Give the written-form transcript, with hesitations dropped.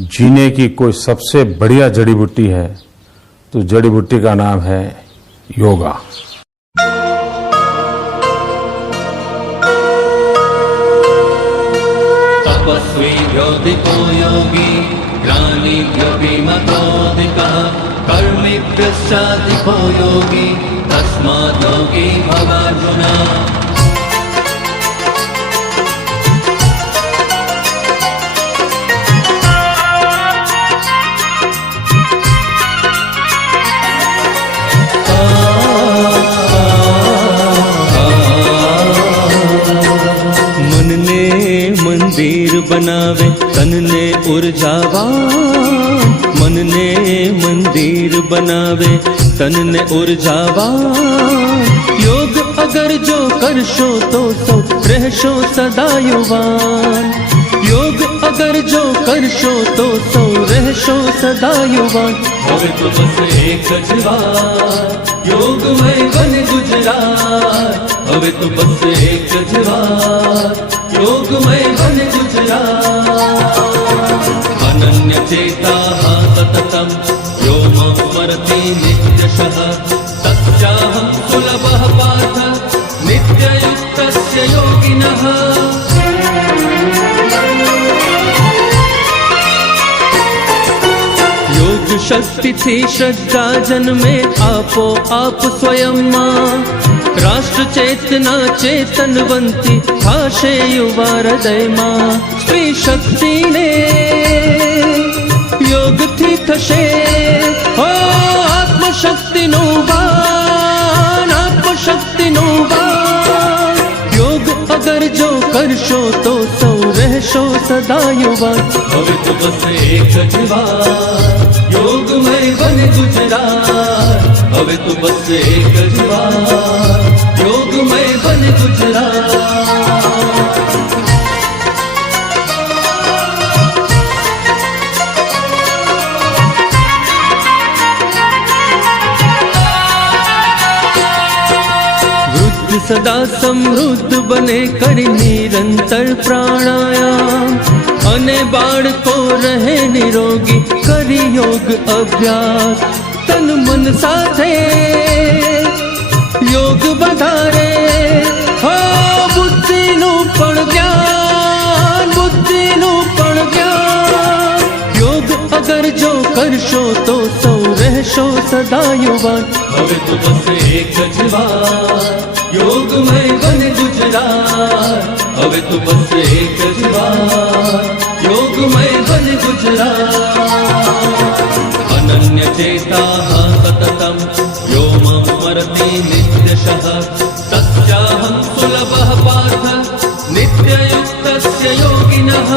जीने की कोई सबसे बढ़िया जड़ी बूटी है तो जड़ी बूटी का नाम है योगा। तपस्वीभ्योऽधिको योगी ज्ञानिभ्योऽपि मतोऽधिकः कर्मिभ्यश्चाधिको योगी तस्मात् योगी भवार्जुन। मंदिर बनावे तन ने ऊर्जावान, मन ने मंदिर बनावे तन ने ऊर्जावान। योग अगर जो करशो तो रहशो सदा युवान। योग अगर जो करशो तो रहशो सदा युवान। હવે તો બસ એક જ વાર યોગમય બન ગુજરાત। હવે તો બસ એક જ વાર योगमय बन गुजरात। अनन्य चेता सततम यो मां स्मरति नित्यशः तस्याहं सुलभः पार्थ नित्ययुक्तस्य योगिनः। योग शक्ति थी श्रद्धा जन्मे आपो आप स्वयं मां। राष्ट्र चेतना चेतनवंती भाषे युवा हृदय मां। स्त्री शक्ति ने योग थी थशे हो आत्मशक्ति नो वान, आत्मशक्ति नो वान। योग अगर जो करशो तो सौ रहशो सदा युवान। હવે તો બસ એક જ વાર योगमय बन गुजरात। હવે તો બસ એક જ વાર योगमय बन गुजरात। वृद्ध सदा समृद्ध बने करी निरंतर प्राणायाम। अने बाळको रहे निरोगी करी योग अभ्यास। तन मन साथे योग बधारे हो बुद्धिनु पण ज्ञान, बुद्धिनु पण ज्ञान। योग अगर जो करशो तो सौ रहशो सदा युवान। હવે તો બસ એક જ વાર યોગમય બન ગુજરાત। હવે તો બસ એક જ વાર योगमय बन गुजरात। अनन्य चेता सततम यो मां स्मरति नित्यशः तस्याहं सुलभः पार्थ नित्ययुक्तस्य योगिनः।